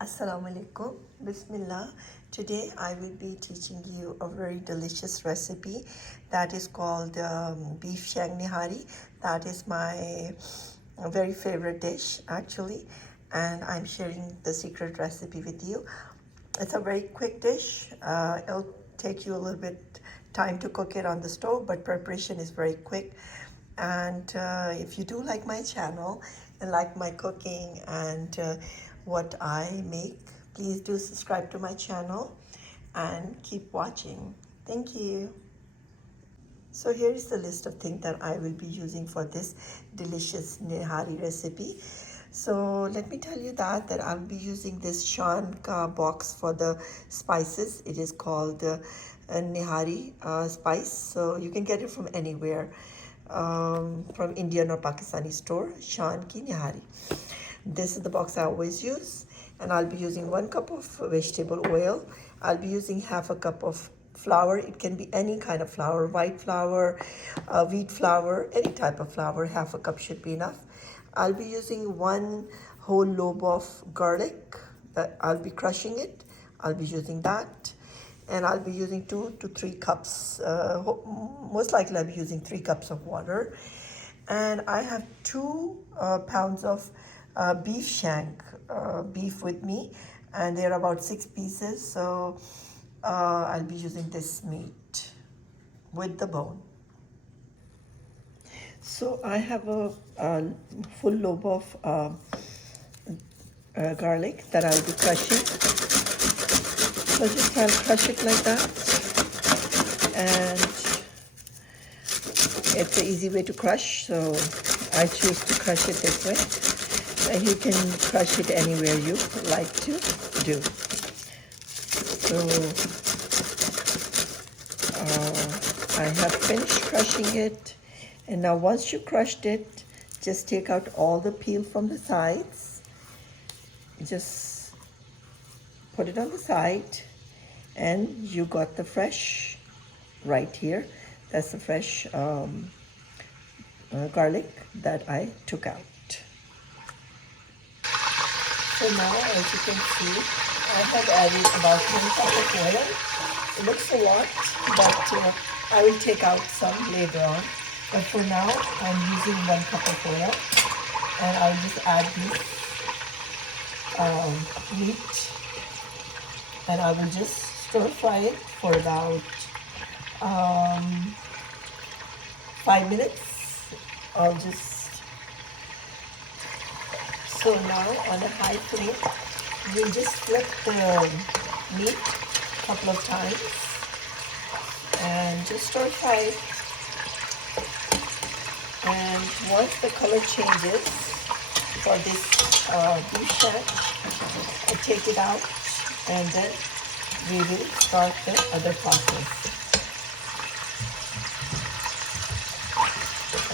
Assalamu alaikum. Bismillah. Today I will be teaching you a very delicious recipe that is called beef shang nihari. That is my very favorite dish actually, and I'm sharing the secret recipe with you. It's a very quick dish. It'll take you a little bit time to cook it on the stove, but preparation is very quick. And if you do like my channel and like my cooking and what I make, please do subscribe to my channel and keep watching. Thank you. So here is the list of things that I will be using for this delicious nihari recipe. So let me tell you that I'll be using this Shan box for the spices. It is called nihari spice. So you can get it from anywhere, from Indian or Pakistani store. Shan ki nihari. This is the box I always use, and I'll be using 1 cup of vegetable oil. I'll be using half a cup of flour. It can be any kind of flour, white flour, wheat flour, any type of flour. Half a cup should be enough. I'll be using 1 whole lobe of garlic. I'll be crushing it. I'll be using that. And I'll be using 2 to 3 cups. Most likely I'll be using 3 cups of water. And I have 2 pounds of beef shank beef with me, and they're about 6 pieces. So I'll be using this meat with the bone. So I have a full lobe of garlic that I'll be crushing. So just I'll crush it like that, and it's an easy way to crush, so I choose to crush it this way. And you can crush it anywhere you like to do. So I have finished crushing it, and now once you crushed it, just take out all the peel from the sides. Just put it on the side, and you got the fresh right here. That's the fresh garlic that I took out. So now, as you can see, I have added about 1 cup of oil. It looks a lot, but I will take out some later on. But for now, I'm using 1 cup of oil, and I'll just add this meat, and I will just stir fry it for about 5 minutes. I'll just So now on a high flame, we just flip the meat a couple of times and just stir fry it. And once the color changes for this beef shank, I take it out, and then we will start the other process.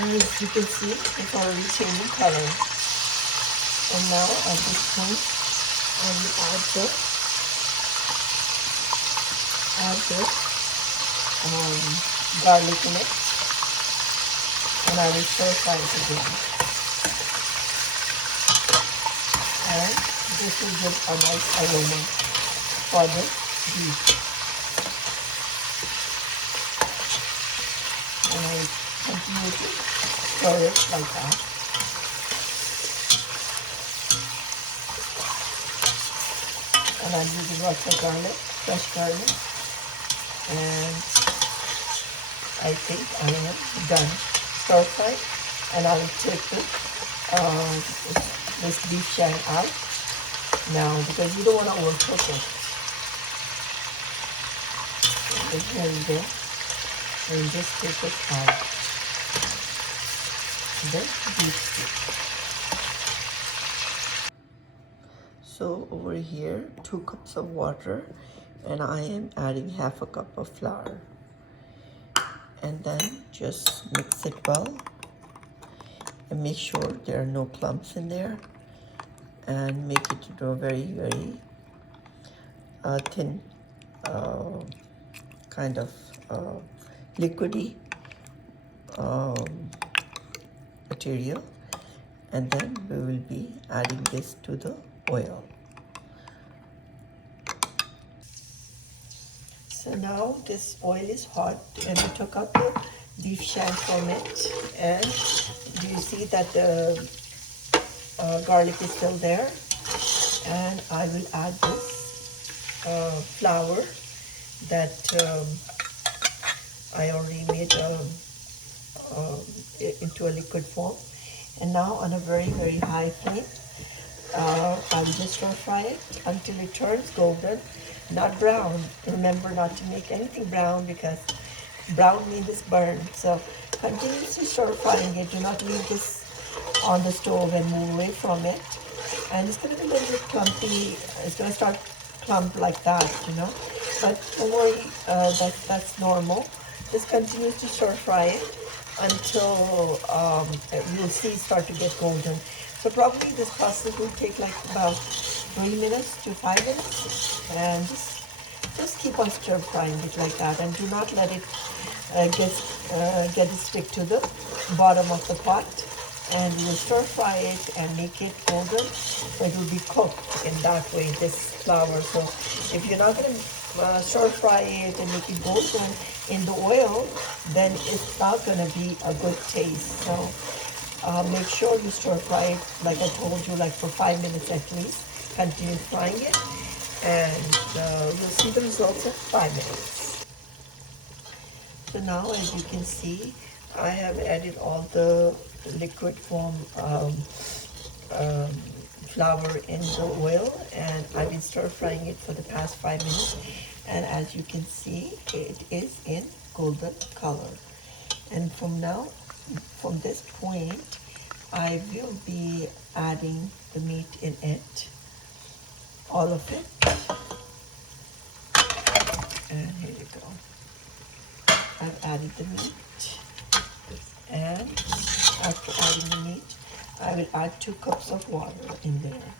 And as you can see, it's already changing color. And now at this point, I will add the garlic in it, and I will stir fry it again. And this will give a nice aroma for the beef. And I will continue to stir it like that. And I'm using lots of garlic, fresh garlic, and I think I am done stir fry. And I will take this beef shank out now, because you don't want to overcook it. So here we go, and just take it out. The beef steak. So over here, 2 cups of water, and I am adding half a cup of flour. And then just mix it well, and make sure there are no clumps in there, and make it into a very, very thin kind of liquidy material. And then we will be adding this to the oil. So now this oil is hot, and we took out the beef shank from it. And do you see that the garlic is still there? And I will add this flour that I already made into a liquid form. And now on a very, very high flame, I will just stir fry it until it turns golden, not brown. Remember not to make anything brown, because brown means it's burned. So continuously stir frying it. Do not leave this on the stove and move away from it. And it's going to be a little bit clumpy. It's going to start clump like that, you know. But don't worry, that's normal. Just continue to stir fry it until you'll see it start to get golden. So probably this process will take like about 3 minutes to 5 minutes, and just keep on stir frying it like that, and do not let it get it stick to the bottom of the pot. And you will stir fry it and make it golden, so it will be cooked in that way, this flour. So if you're not going to stir fry it and make it golden in the oil, then it's not going to be a good taste. So make sure you stir fry it, like I told you, like for 5 minutes at least. Continue frying it, and you'll see the results in 5 minutes. So now, as you can see, I have added all the liquid form flour in the oil, and I've been stir frying it for the past 5 minutes. And as you can see, it is in golden color. And from this point, I will be adding the meat in it, all of it. And here you go. I've added the meat, and after adding the meat, I will add 2 cups of water in there,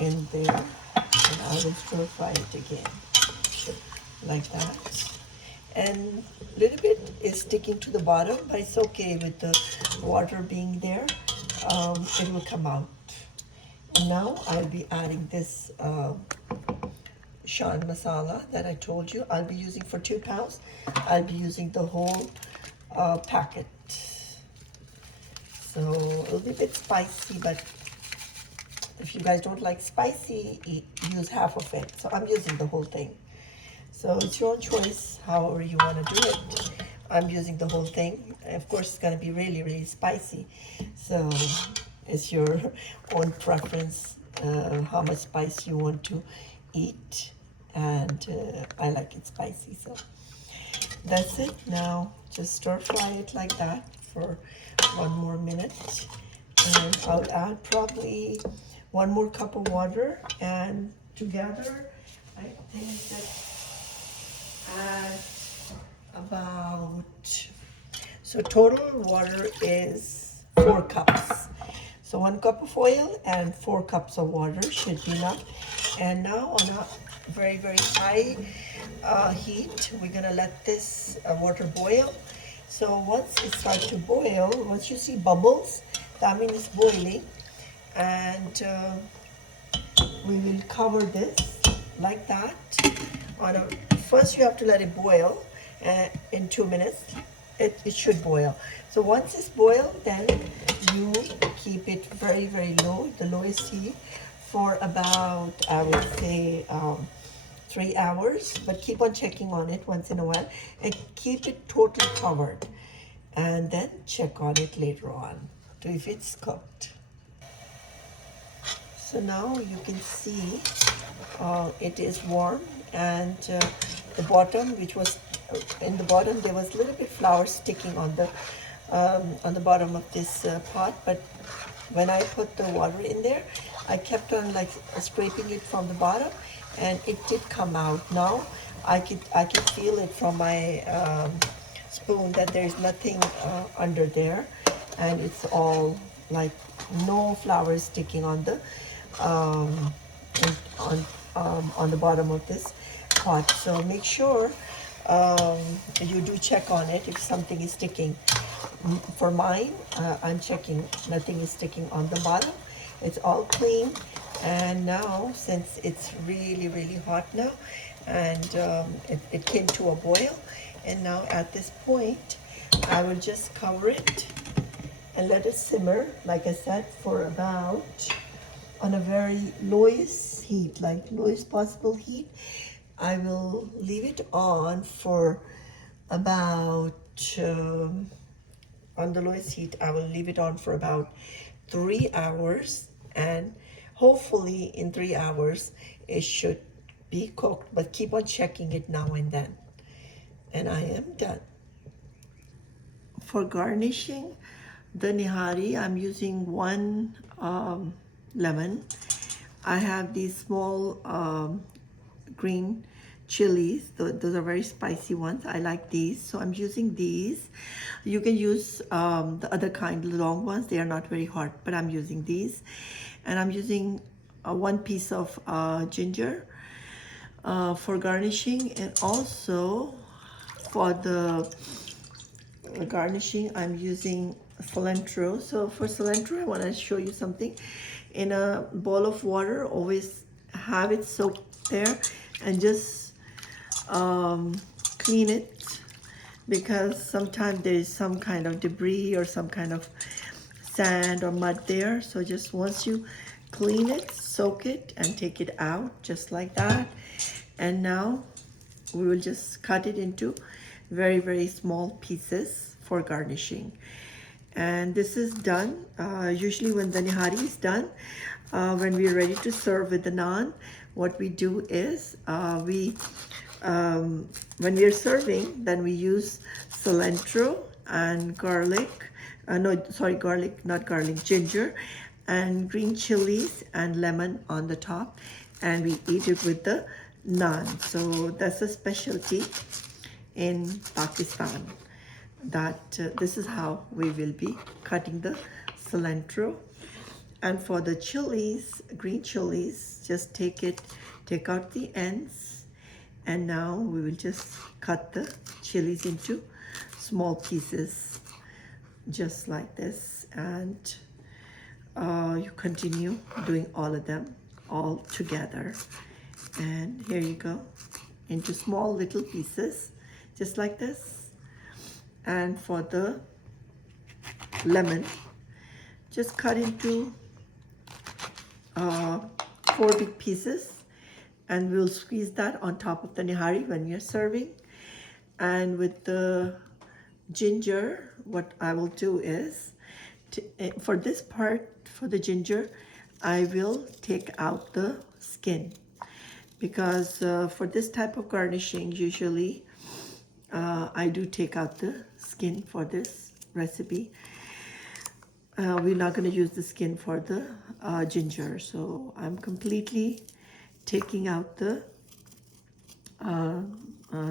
and I will stir fry it again, like that. And a little bit is sticking to the bottom, but it's okay with the water being there. It will come out. And now I'll be adding this Shan masala that I told you I'll be using for 2 pounds. I'll be using the whole packet. So it'll be a bit spicy, but if you guys don't like spicy, use half of it. So I'm using the whole thing. So it's your own choice, however you want to do it. I'm using the whole thing. Of course, it's going to be really, really spicy. So it's your own preference, how much spice you want to eat. And I like it spicy, so that's it. Now just stir fry it like that for 1 more minute, and I'll add probably 1 more cup of water, and together I think that add about, so total water is 4 cups. So 1 cup of oil and 4 cups of water should be enough. And now on a very, very high heat, we're gonna let this water boil. So once it starts to boil, once you see bubbles, that means it's boiling. And we will cover this like that. First you have to let it boil in 2 minutes. It should boil. So once it's boiled, then you keep it very, very low, the lowest heat, for about, I would say, 3 hours. But keep on checking on it once in a while, and keep it totally covered. And then check on it later on to if it's cooked. So now you can see it is warm, and the bottom, which was in the bottom, there was a little bit flour sticking on the bottom of this pot. But when I put the water in there, I kept on like scraping it from the bottom, and it did come out. Now I could feel it from my spoon that there is nothing under there, and it's all like no flour sticking on the on the bottom of this pot. So make sure you do check on it if something is sticking. For mine, I'm checking, nothing is sticking on the bottom. It's all clean. And now, since it's really, really hot now, and it came to a boil. And now at this point, I will just cover it and let it simmer, like I said, for about on a very lowest heat, like lowest possible heat. I will leave it on for about on the lowest heat. I will leave it on for about 3 hours, and hopefully in 3 hours it should be cooked, but keep on checking it now and then. And I am done. For garnishing the nihari, I'm using one lemon. I have these small green chilies. Those are very spicy ones. I like these, so I'm using these. You can use the other kind, the long ones. They are not very hot, but I'm using these. And I'm using one piece of ginger for garnishing, and also for the garnishing I'm using cilantro. So for cilantro, I want to show you something. In a bowl of water, always have it soaked there, and just clean it, because sometimes there is some kind of debris or some kind of sand or mud there. So just once you clean it, soak it, and take it out just like that. And now we will just cut it into very, very small pieces for garnishing. And this is done usually when the nihari is done. When we are ready to serve with the naan, what we do is when we are serving, then we use cilantro and garlic. Garlic, not garlic, ginger, and green chilies and lemon on the top, and we eat it with the naan. So that's a specialty in Pakistan, that this is how we will be cutting the cilantro. And for the chilies, green chilies, just take out the ends, and now we will just cut the chilies into small pieces just like this. And you continue doing all of them all together, and here you go, into small little pieces just like this. And for the lemon, just cut into 4 big pieces, and we'll squeeze that on top of the nihari when we are serving. And with the ginger, what I will do is for this part, for the ginger, I will take out the skin, because for this type of garnishing, usually I do take out the skin for this recipe. We're not going to use the skin for the ginger, so I'm completely taking out the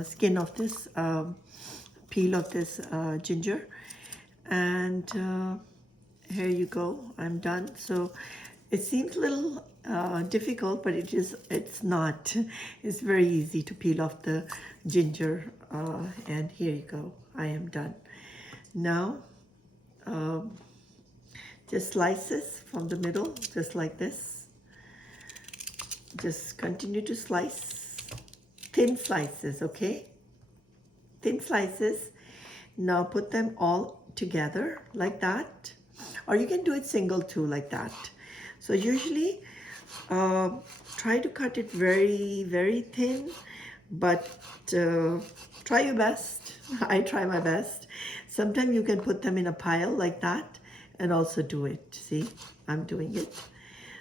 skin of this peel of this ginger. And here you go, I'm done. So it seems a little difficult, but it's not. It's very easy to peel off the ginger, and here you go, I am done. Now just slices from the middle, just like this. Just continue to slice, thin slices, okay? Thin slices. Now put them all together like that, or you can do it single too, like that. So usually try to cut it very, very thin, but try your best. I try my best. Sometimes you can put them in a pile like that and also do it. See, I'm doing it.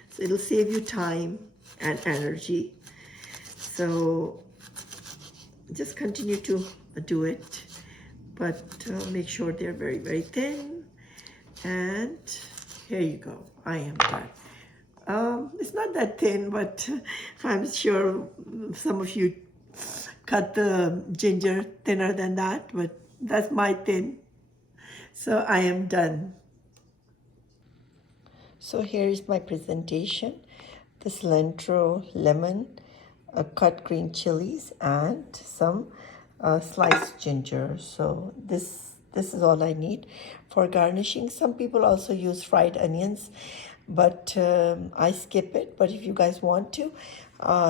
So it'll save you time and energy. So just continue to do it, but make sure they're very, very thin. And here you go, I am done. It's not that thin, but I'm sure some of you cut the ginger thinner than that, but that's my thin. So I am done. So here is my presentation: the cilantro, lemon, cut green chilies, and some sliced ginger. So this is all I need for garnishing. Some people also use fried onions. but I skip it. But if you guys want to,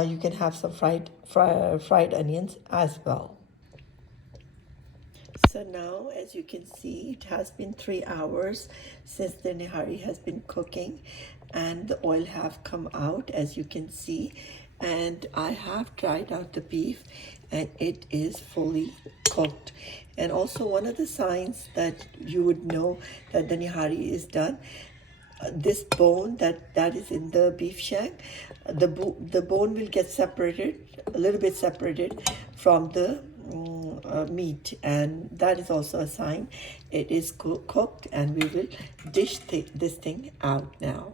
you can have some fried onions as well. So now, as you can see, it has been 3 hours since the nihari has been cooking, and the oil have come out, as you can see. And I have dried out the beef, and it is fully cooked. And also, one of the signs that you would know that the nihari is done, this bone that is in the beef shank, the bone will get separated, a little bit separated from the meat, and that is also a sign it is cooked. And we will dish this thing out now.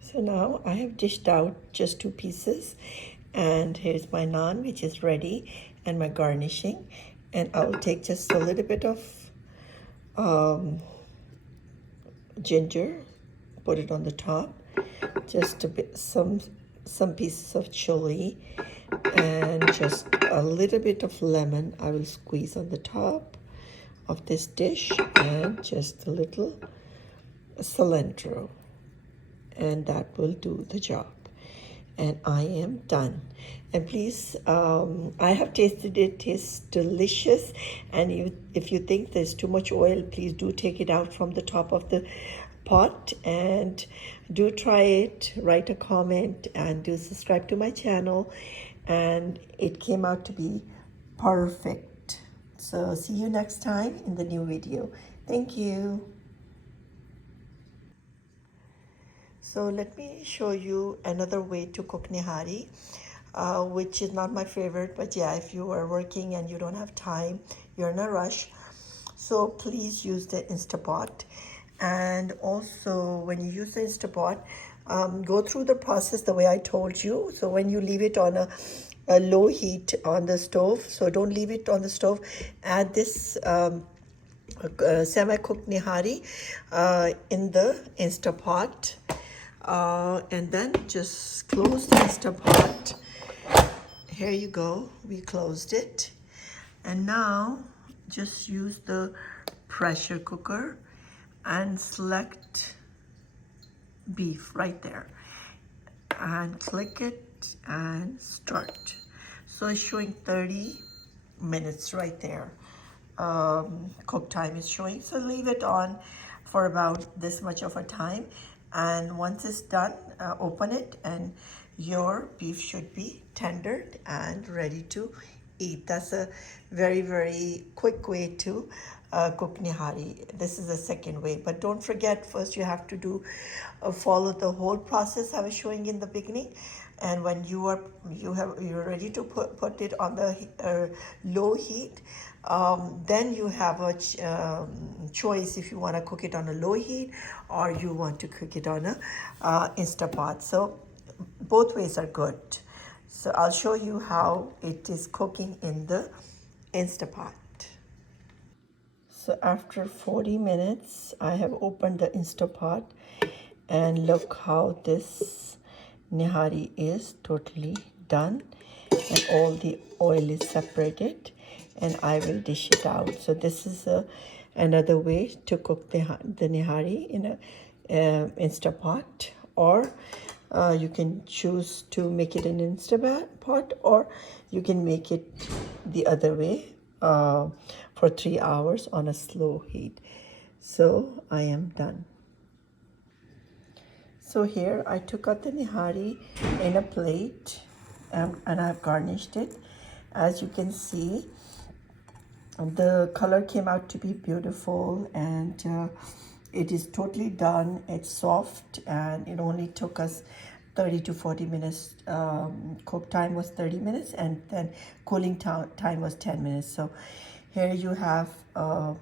So now I have dished out just 2 pieces, and here's my naan, which is ready, and my garnishing. And I will take just a little bit of ginger, put it on the top, just a bit, some pieces of chili, and just a little bit of lemon I will squeeze on the top of this dish, and just a little cilantro, and that will do the job. And I am done. And please, I have tasted it. It tastes delicious. And if you think there's too much oil, please do take it out from the top of the pot, and do try it. Write a comment, and do subscribe to my channel. And it came out to be perfect. So see you next time in the new video. Thank you. So let me show you another way to cook nihari, which is not my favorite, but yeah, if you are working and you don't have time, you're in a rush, so please use the Instapot. And also, when you use the Instapot, go through the process the way I told you. So when you leave it on a low heat on the stove, so don't leave it on the stove, add this semi-cooked nihari in the Instapot. And then just close the Instapot. Here you go, we closed it. And now just use the pressure cooker and select beef right there, and click it and start. So it's showing 30 minutes right there. Cook time is showing, so leave it on for about this much of a time. And once it's done, open it, and your beef should be tendered and ready to eat. That's a very, very quick way to cook nihari. This is the second way, but don't forget, first you have to do follow the whole process I was showing in the beginning. And when you're ready to put it on the low heat, then you have a choice if you want to cook it on a low heat or you want to cook it on a Instapot. So both ways are good. So I'll show you how it is cooking in the Instapot. So after 40 minutes, I have opened the Instapot, and look how this nihari is totally done, and all the oil is separated, and I will dish it out. So this is another way to cook the nihari in a Instapot, or you can choose to make it in Instapot, or you can make it the other way for 3 hours on a slow heat. So I am done. So here I took out the nihari in a plate, and I've garnished it. As you can see, the color came out to be beautiful, and it is totally done. It's soft, and it only took us 30 to 40 minutes. Cook time was 30 minutes, and then cooling time was 10 minutes. So here you have a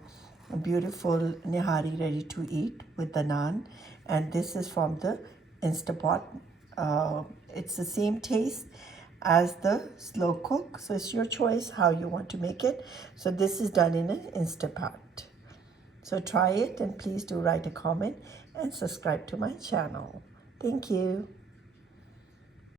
beautiful nihari ready to eat with the naan. And this is from the Instapot. It's the same taste as the slow cook, so it's your choice how you want to make it. So this is done in an Instapot. So try it, and please do write a comment and subscribe to my channel. Thank you.